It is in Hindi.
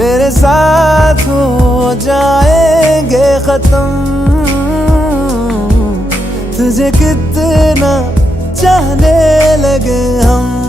तेरे साथ हो जाएंगे खत्म। तुझे कितना चाहने लगे हम।